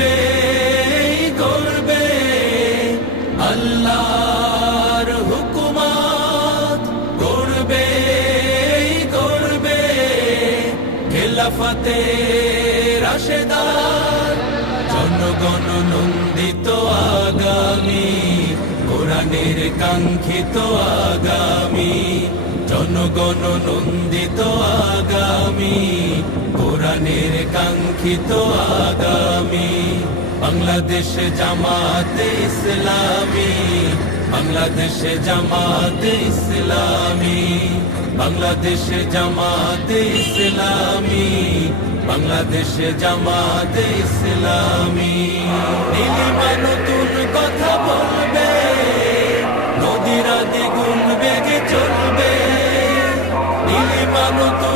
গর্বে গর্বে আল্লাহর হুকুমত গর্বে গর্বে খেলাফতে রাশেদার জনগণ নন্দিত আগামী কোরআনের কাঙ্ক্ষিত আগামী জনগণ নন্দিত আগামী কোরআনের কাঙ্ক্ষিত আগামী বাংলাদেশ জামাতে ইসলামী বাংলাদেশ জামাতে ইসলামী বাংলাদেশ জামাতে ইসলামী বাংলাদেশ জামাতে ইসলামী নীলিমা নতুন কথা বলবে নদীরা দ্বিগুণ বেগে চলবে নীলিমা নতুন